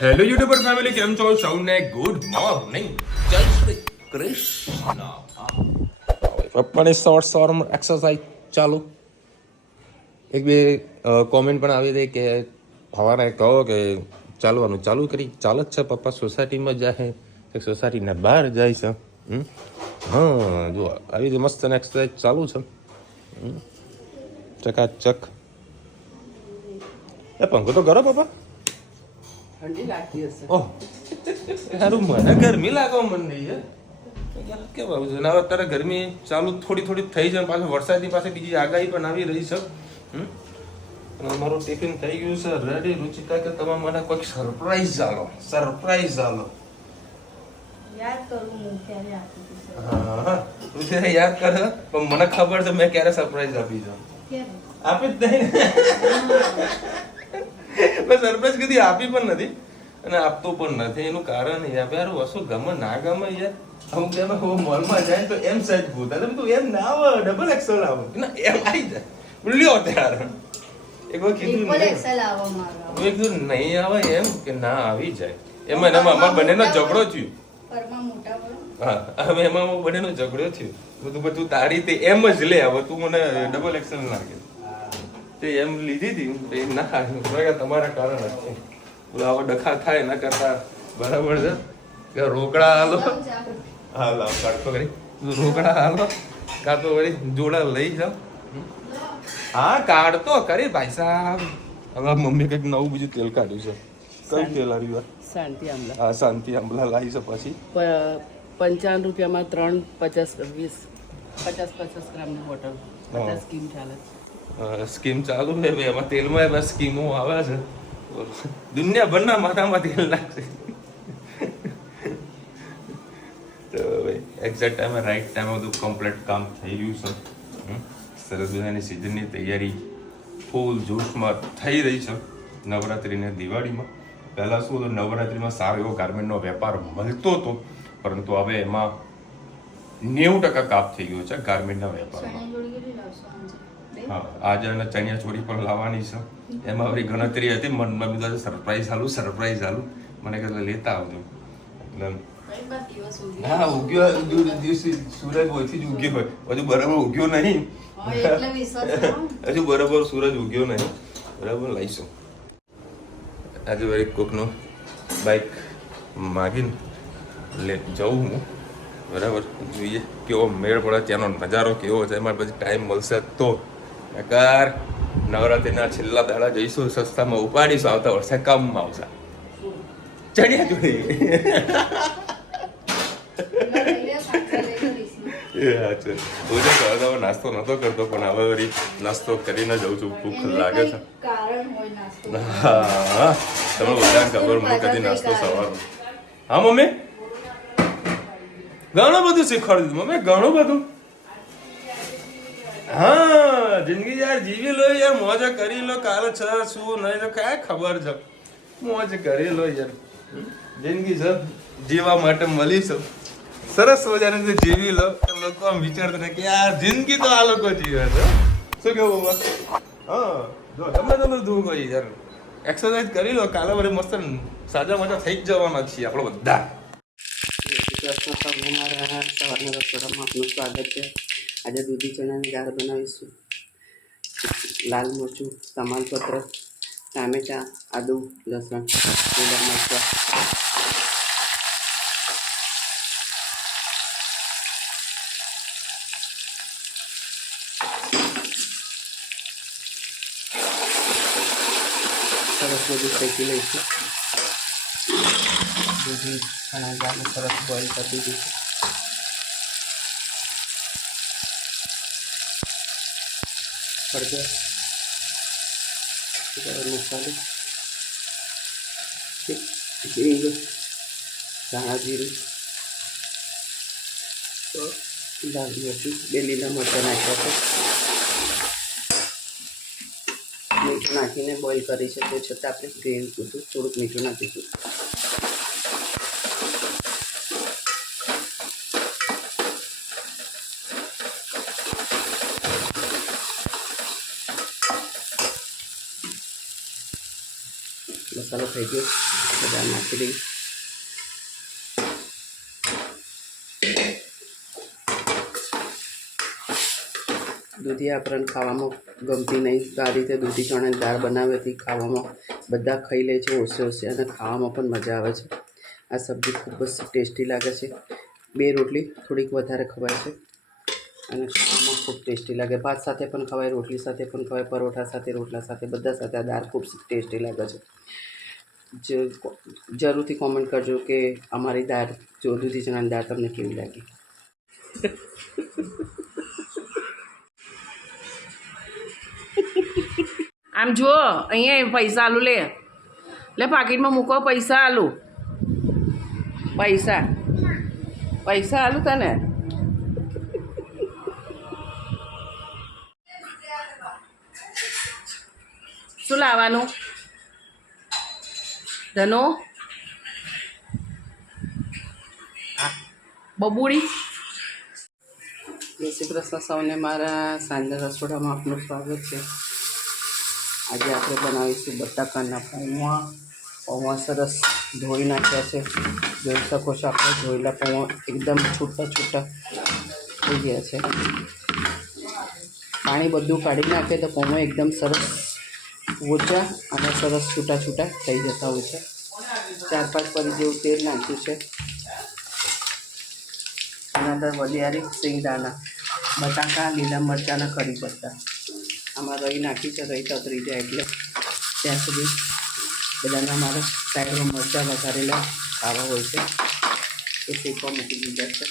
Hello YouTuber family, કેમ છો? સૌને ગુડ મોર્નિંગ, જય શ્રી કૃષ્ણ. પપ્પાની સવારમાં એક્સરસાઇઝ ચાલુ. એક બે કોમેન્ટ પણ આવી હતી કે સવારે કહો કે ચાલવાનું ચાલુ કરી. ચાલે જ છે પપ્પા, સોસાયટીમાં જાય કે સોસાયટીના બહાર જાય છે? હા, જો આવી રીતે મસ્ત એક્સરસાઇઝ ચાલુ છે. ચકાચક. એ પંખો તો કરો પપ્પા. ઠંડી લાગતી હશે. ઓહ, સારું, મને ગરમી લાગવા મંડી છે. કેવું છે ને, હવે અત્યારે ગરમી ચાલુ થોડી થોડી થઈ છે. પાછું વરસાદની પાસે બીજી આગાહી પણ આવી રહી છે. મારું ટિફિન થઈ ગયું છે રેડી. રુચિતા કે તમે મને કોઈક સરપ્રાઈઝ આલો. યાદ કરું હું ક્યારે આપી હતી. હા, રુચિતા યાદ કરે પણ મને ખબર છે મેં ક્યારે સરપ્રાઈઝ આપી છે. આપી જ નહીં. મેં સરપ્રાઈઝ કદી આપી પણ નથી અને આપતો પણ નથી. એનું કારણ યાર વસ્તુ ગમે ના ગમે યાર. અમુક ટાઈમે મોલમાં જાય તો એમ સાઈડ ભૂતા તું એમ ના આવે, ડબલ એક્સેલ આવે ના એમ આવી જાય. લ્યો ત્યારે એક વાર કીધું ટ્રિપલ એક્સેલ આવવા માંગો. એક કીધું નહીં આવે એમ કે ના આવી જાય. એમાં અમારા બંનેનો ઝઘડો થયો. પરમાં મોટા પડો. હા, હવે એમાં બંનેનો ઝઘડો થયો. બધું તારી તે એમ જ લે, હવે તું મને ડબલ એક્સેલ નાખે. તે એમ લીધી હતી ના તમારા કારણ જ છે. આવા ડખા થાય એના કરતા બરાબર છે કે રોકડા હાલો. હા, લાવ કાઢતો કરી રોકડા હાલો, કાં તો વળી જોડા લઈ જાઓ. હા, કાઢતો કરી ભાઈ સાહેબ. હવે મમ્મી કંઈક નવું બીજું તેલ કાઢ્યું છે. કયું તેલ આવ્યું? શાંતિ આમલા. હા, શાંતિ આંબલા લાવી છે. પછી 55 રૂપિયામાં 3 50 ગ્રામની બોટલ. બધા સ્કીમ ચાલે છે. સ્કીમ ચાલુ છે ભાઈ. એમાં તેલમાં એમાં સ્કીમો આવે છે. દુનિયાભરના માથામાં તેલ નાખશે. તો ભાઈ એક્ઝેક્ટ ટાઈમે રાઈટ ટાઈમે બધું કમ્પ્લીટ કામ થઈ ગયું છે. સરસ મજાની સિઝનની તૈયારી ફૂલ જોશમાં થઈ રહી છે. નવરાત્રિને દિવાળીમાં પહેલાં શું હતું, નવરાત્રિમાં સારો એવો ગાર્મેન્ટનો વેપાર મળતો હતો, પરંતુ હવે એમાં 90% કાપ થઈ ગયો છે ગાર્મેન્ટના વેપારમાં. હા, આજે અને ચણિયા ચોળી પણ લાવવાની છે. એમાં વળી ગણતરી હતી મનમાં, બીજા સરપ્રાઈઝ આલું મને કહેતા લેતા આવજો. એટલે હા, ઉગ્યો દિવસે સૂરજ ઓછી જ ઉગ્યો હોય, હજુ બરાબર ઉગ્યો નહીં. હજુ બરાબર સૂરજ ઉગ્યો નહીં. બરાબર લાવીશું. આજે વળી કોકનું બાઇક માગીને જવું હું. બરાબર, જોઈએ કેવો મેળ પડે, ત્યાંનો નજારો કેવો છે. એમાં પછી ટાઈમ મળશે તો કાર નવરાત્રિના છેલ્લા દાડા જઈશું, સસ્તામાં ઉપાડીશું. આવતા વર્ષે કામમાં આવશે ચણિયા ચોળી. નાસ્તો નતો કરતો પણ હવે વળી નાસ્તો કરીને જઉં છું. ભૂખ લાગે છે. હા, તમને બધાને ખબર મને કદી નાસ્તો સવારનો. હા મમ્મી, ઘણું બધું શીખવાડી દીધું મમ્મી, ઘણું બધું. હા, જિંદગી યાર જીવી લો યાર, મોજ કરી લો. કાલે છે શું નહીં તો કયા ખબર છે. મોજ કરી લો યાર. જિંદગી છે જીવવા માટે મળી છે. સરસ મજાને જીવી લો. લોકો આમ વિચારતા કે યાર જિંદગી તો આ લોકો જીવે છે. શું કેવું? હા, જો તમે ધૂળ કોઈ યાર એક્સરસાઇઝ કરી લો. કાલે વળી મસ્ત સાજા મજા થઈ જ જવાના છીએ આપણે બધા. મારા સવારના રસોડામાં આપનું સ્વાગત છે. આજે દૂધી ચણાની દાળ બનાવીશું. લાલ મરચું, તમાલપત્ર, ટામેટાં, આદુ, લસણ, લીલા મરચાં. સરસ બધું શેકી લઈશું. દૂધી ચણાની દાળને સરસ બોઇલ કરી દીધું. હળદર, ગરમ મસાલો, હિંગ, ધાણા જીરું, લાલ મરચું, 2 લીલા મરચાં નાખ્યા છે. મીઠું નાખીને બોઇલ કરી છે. તે છતાં આપણે ગ્રેવી પૂરતું થોડુંક મીઠું નાખીશું. મસાલો થઈ ગયો, બધા નાખી દઈ. દૂધી આપણને ખાવામાં ગમતી નહીં, તો આ રીતે દૂધી ચણાની દાળ બનાવી હતી. ખાવામાં બધા ખાઈ લે છે ઓછે ઓછે, અને ખાવામાં પણ મજા આવે છે. આ સબ્જી ખૂબ જ ટેસ્ટી લાગે છે. 2 રોટલી થોડીક વધારે ખવાય છે અને ખાવામાં ખૂબ ટેસ્ટી લાગે. ભાત સાથે પણ ખવાય, રોટલી સાથે પણ ખવાય, પરોઠા સાથે, રોટલા સાથે, બધા સાથે આ દાળ ખૂબ ટેસ્ટી લાગે છે. જરૂરથી કોમેન્ટ કરજો કે અમારી દાળ જો દૂધી ચણાની દાળ તમને કેવી લાગી. આમ જુઓ, અહીંયા પૈસા આલું, લે પાકીટમાં મૂકો, પૈસા આલું, પૈસા આલું તને. શું લાવવાનું ધનો? બબુડી. જય શ્રી કૃષ્ણ સૌને, મારા સાંજના રસોડામાં આપનું સ્વાગત છે. આજે આપણે બનાવીશું બટાકાના પૌવા. પૌવા સરસ ધોઈ નાખ્યા છે, જોઈ શકો છો. આપણે ધોયેલા પૌવા એકદમ છૂટા છૂટા થઈ ગયા છે. પાણી બધું કાઢી નાખે તો પૌવા એકદમ સરસ ઓછા અને સરસ છૂટા છૂટા થઈ જતા હોય છે. 4-5 પરી જેવું તેલ નાખ્યું છે. એના અંદર વલિયારી, સિંગદાણા, બટાકા, લીલા મરચાંના કઢી પત્તા. આમાં રઈ નાખી છે. રઈ તતરી જાય એટલે ત્યાં સુધી બધાના મારા સાઈડમાં મરચાં વઘારેલા ખાવા હોય છે, એ શેકવા મૂકી દીધા છે.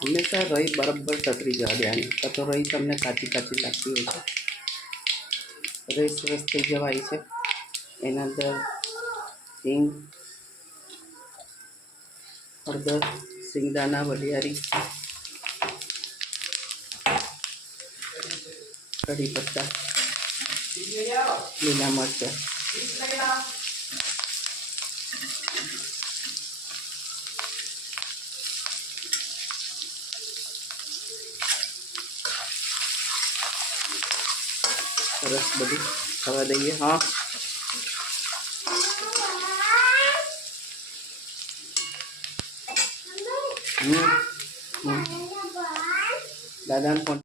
હંમેશા રઈ બરાબર તતરી જવા દેવાની, કાં તો રઈ તમને કાચી કાચી લાગતી હોય છે. રઈ સરસ થઈ જવાય છે. એના અંદર હિંગ, હળદર, સિંગદાણા, વલિયારી, કઢી પત્તા, લીલા મરચાં, સરસ બધું થવા દઈએ. હા, દાદાને પણ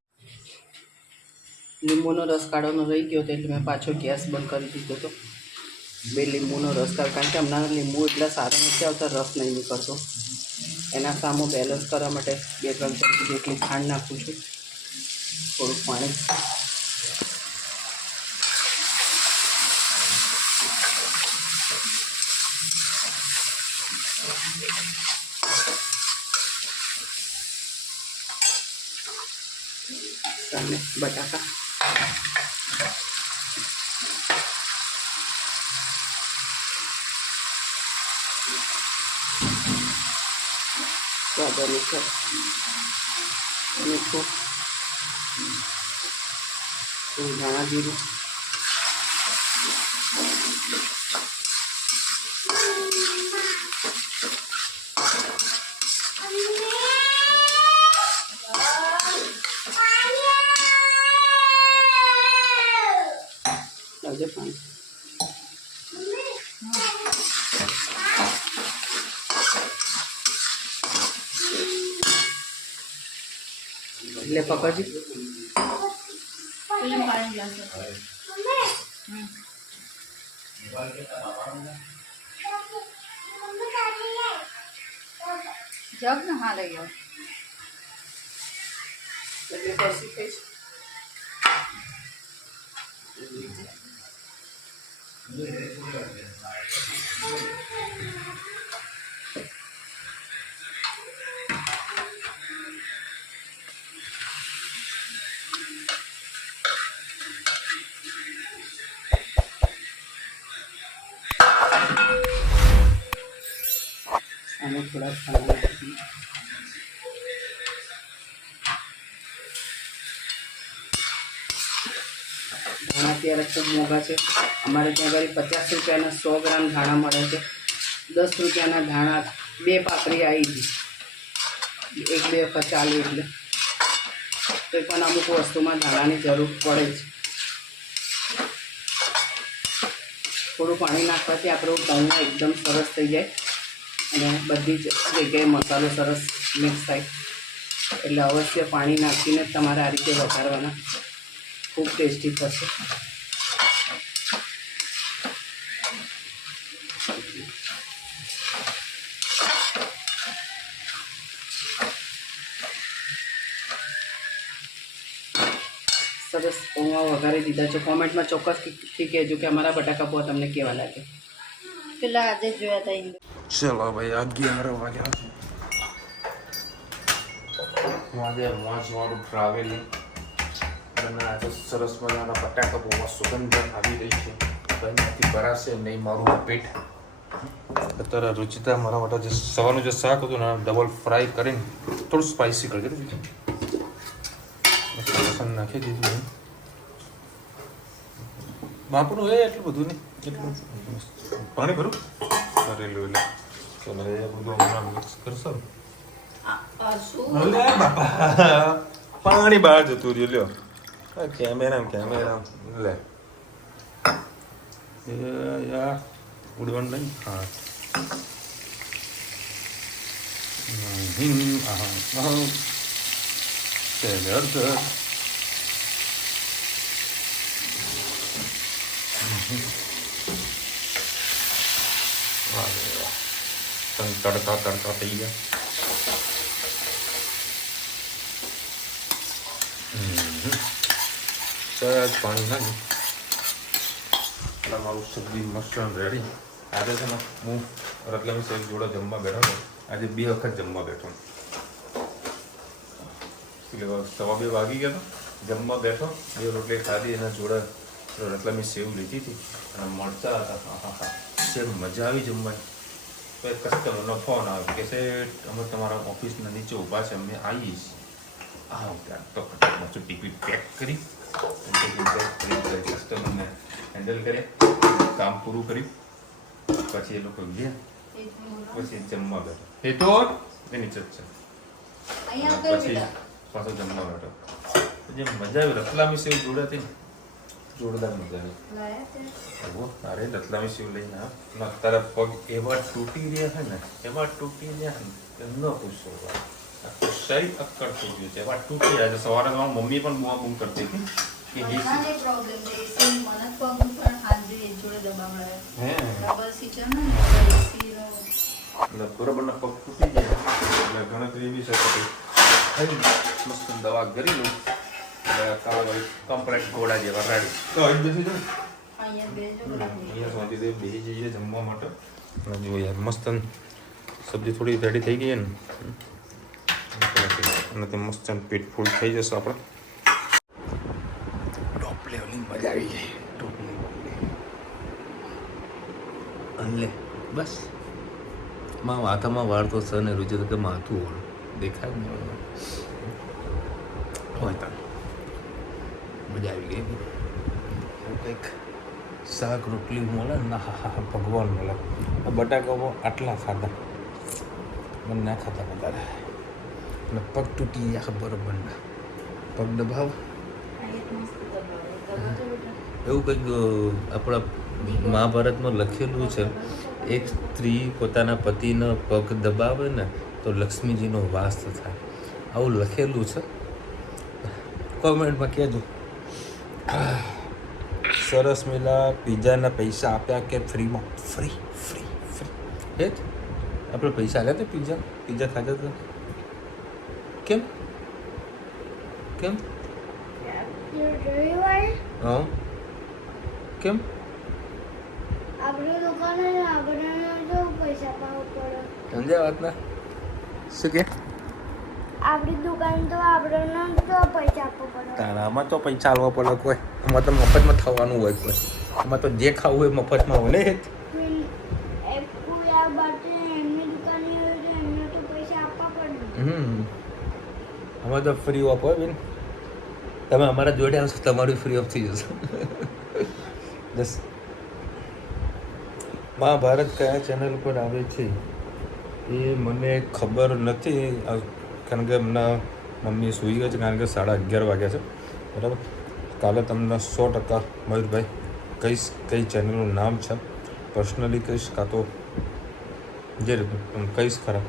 લીંબુનો રસ કાઢવાનો રહી ગયો હતો, એટલે મેં પાછો ગેસ બંધ કરી દીધો હતો. 2 લીંબુનો રસ કાઢ, કારણ કે હમણાં લીંબુ એટલા સારા નથી આવતા, રસ નહીં નીકળતો. એના સામો બેલેન્સ કરવા માટે 2-3 ચમચી જેટલી ખાંડ નાખું છું, થોડુંક પાણી. અને બટાકા, સ્વાદ અનુસાર મીઠું, થોડું ધાણા જીરું, લાવજો પાણી. એટલે પકડજી. પાણી ગ્લાસ જગ ને હા લઈ આવો. એટલે પછી કહીશ. આને થોડા ખાણા નાખી, ધાણા અત્યારે ખૂબ મોંઘા છે. અમારે ત્યાં આગળ 50 રૂપિયાના 100 ગ્રામ ધાણા મળે છે. 10 રૂપિયાના ધાણા 2 પાપડી આવી ગઈ, 1-2 વખત ચાલે એટલે તો પણ અમુક વસ્તુમાં ધાણાની જરૂર પડે છે. થોડું પાણી નાખવાથી આપણું ઘઉં એકદમ સરસ થઈ જાય અને બધી જ જગ્યાએ મસાલો સરસ મિક્સ થાય. એટલે અવશ્ય પાણી નાખીને જ તમારે આ રીતે વઘારવાના, ખૂબ ટેસ્ટી થશે. સરસ પૌવા વઘારી દીધા છે. કોમેન્ટમાં ચોક્કસથી કહેજો કે અમારા બટાકા પૌવા તમને કેવા લાગે. પેલા આજે જ જોયા હતા ઇન્દુ. ચલો ભાઈ 11 વાગ્યા છે. આજે મોજવાળું ટ્રાવેલિંગ અને આજે સરસ મજાના બટાકા પૌવા સુગંધ આવી રહી છે. કંઈથી ભરાશે નહીં મારું પેટ. અત્યારે રુચિતા મારા માટે જે સવારનું જે શાક હતું ને ડબલ ફ્રાય કરીને થોડું સ્પાઇસી કરી દીધું, લસણ નાખી દીધું. બાપુનું એ એટલું બધું નહીં, એટલું પાણી ભરું કરેલું એટલે તમે એ બધું હમણાં મિક્સ કરશો. અલે બાપા પાણી બહાર જતું રહ્યું. લ્યો કેમેરા લે એ યાર ઉડવાનું નહીં. હા તડકા થઈ ગયા. સહેજ પાણી નાખી એટલે મારું સબ્જી મસ્ત રેડી. આજે છે ને હું રતલામી સાહેબ જોડે જમવા બેઠો હતો. આજે 2 વખત જમવા બેઠો. 2:15 વાગી ગયા તો જમવા બેઠો, 2 રોટલી ખાધી, એના જોડે રતલામી સેવ લીધી હતી અને મળતા હતા. હા સેવ મજા આવી જમવાની. તો એક કસ્ટમરનો ફોન આવ્યો કે શેઠ અમે તમારા ઓફિસના નીચે ઊભા છે, અમે આવીએ છીએ. હા તો ફટાફટ ટિકિટ પેક કરી કસ્ટમરને હેન્ડલ કરે, કામ પૂરું કર્યું. પછી એ લોકો ગયા, પછી જમવા બેઠો. એ તો એ નીચે જ છે. પછી પાછો જમવા બેઠો. જે મજા આવી રતલામી સેવ જોડે હતી, જોરદાર મજા આવી. અરે રતલામી સેવ લઈને આવ્યો. તારા પગ એવા તૂટી રહ્યા છે ને, એવા તૂટી રહ્યા ને ન પૂછો. શરીર અક્કડ થઈ ગયું છે, એવા તૂટી રહ્યા છે. સવારે મમ્મી પણ બૂમ કરતી હતી કે બરોબરના પગ તૂટી જાય એટલે ગણતરી એવી છે કે મસ્ત દવા કરી લઉં એટલે કમ્પ્લેટ ઘોડા જેવા રેડી. તો બેસી જાઉં અહીંયા શાંતિથી બેસી જઈએ જમવા માટે. જો યાર મસ્ત સબ્જી થોડી રેડી થઈ ગઈ ને અને તે મસ્ત પેટ ફૂલ થઈ જશે આપણે. ટોપ લેવલિંગ મજા આવી જાય. ટોપ લેવલિંગ લે બસ માં માથામાં વાળતો છે ને રુચિ તો કે માથું ઓળું દેખાય ને હોય તો મજા આવી ગઈ. કંઈક શાક રોટલી મળે ને હા ભગવાન મળે. બટાકામાં આટલા ખાધા મને ના ખાતા વધારે અને પગ તૂટી ગયા બરોબરના. પગ દબાવ એવું કંઈક આપણા મહાભારતમાં લખેલું છે, એક સ્ત્રી પોતાના પતિના પગ દબાવે ને તો લક્ષ્મીજીનો વાસ થાય. આવું લખેલું છે. કોમેન્ટમાં કહેજો. સરસ મિલા પિઝાના પૈસા આપ્યા કે ફ્રીમાં? ફ્રી ફ્રી ફ્રી એ જ આપણે પૈસા આપ્યા હતા પિઝા ખાધા હતા. કેમ કેમ હા કેમ સમજ્યા વાત ના? શું કે આપણી દુકાન તો આપણે તો પૈસા આપવો પડે. તારામાં તો પૈસા આલવા પડે. કોઈ આમાં તો મફતમાં થવાનું હોય. કોઈ આમાં તો જે ખાવું હોય મફતમાં હોય ને. એમની દુકાન હોય તો એમને તો પૈસા આપવા પડે. આમાં તો ફ્રી ઓફ હોય બેન. તમે અમારા જોડે આવશો તમારું ફ્રી ઓફ થઈ જશે. દસ મહાભારત કયા ચેનલ પર આવે છે એ મને ખબર નથી, કારણ કે હમણાં મમ્મી સૂઈ ગઈ છે, કારણ કે 11:30 વાગ્યા છે. બરાબર, કાલે તમને 100% મયુરભાઈ કહીશ કઈ ચેનલનું નામ છે, પર્સનલી કહીશ, કાં તો જે રીતનું કહીશ ખરા.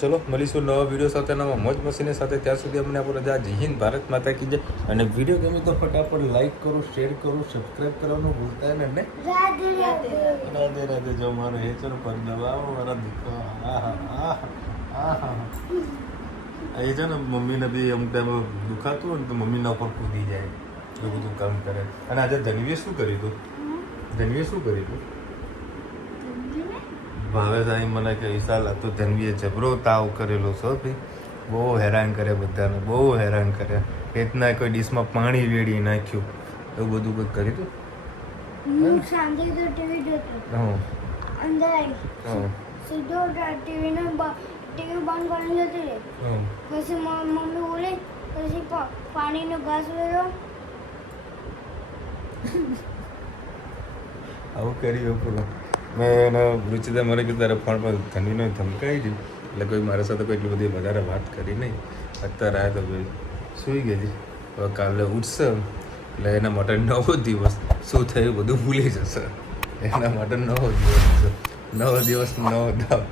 ચલો મળીશું નવા વિડીયો સાથે, નવા મોજ મસ્તીની સાથે. ત્યાં સુધી અમને આપણો રજા. જય હિન્દ, ભારત માતા કી જય. અને વિડીયો ગમે તો ફટાફટ લાઈક કરો, શેર કરો, સબસ્ક્રાઈબ કરવાનું ભૂલતા ને. રાધે રાધે. રાધે રાધે. જો મારો હેચર પર દબાવો મારા દીકરો. એ છે ને મમ્મીને બી અમુક ટાઈમ દુખાતું હોય ને તો મમ્મીના ઉપર કૂદી જાય, એ બધું કામ કરે. અને આજે ધનવીએ શું કર્યું હતું? ધનવીએ શું કર્યું હતું? ભાવેશ અહીં મને કે વિશાલ તો ધનવીએ જબરો તાવ કરેલો છો ભાઈ, બહુ હેરાન કરે બધાને, બહુ હેરાન કરે. રીતના કોઈ ડીશમાં પાણી વેડી નાખ્યું, એવું બધું કંઈક કર્યું હતું. હું સાંજે તો ટીવી જોતો, હા અંદર આવી હા સીધો ટીવી બંધ કરીને જતી રહી. હા. પછી મમ્મી બોલે, પછી પાણીનો ગ્લાસ લેવો. આવું કર્યું પૂરું. મેં એને રૂચિતા મને કીધું તારે ફોન પર ધનવીને ધમકાઈ દીધું, એટલે કોઈ મારા સાથે કોઈ એટલી બધી વધારે વાત કરી નહીં. અત્યારે આ તો ભાઈ સૂઈ ગઈ હતી. હવે કાલે ઉઠશે એટલે એના માટે નવો દિવસ શું થયું બધું ભૂલી જશે. એના માટે નવો દિવસ, નવો દિવસ નવો દાવ.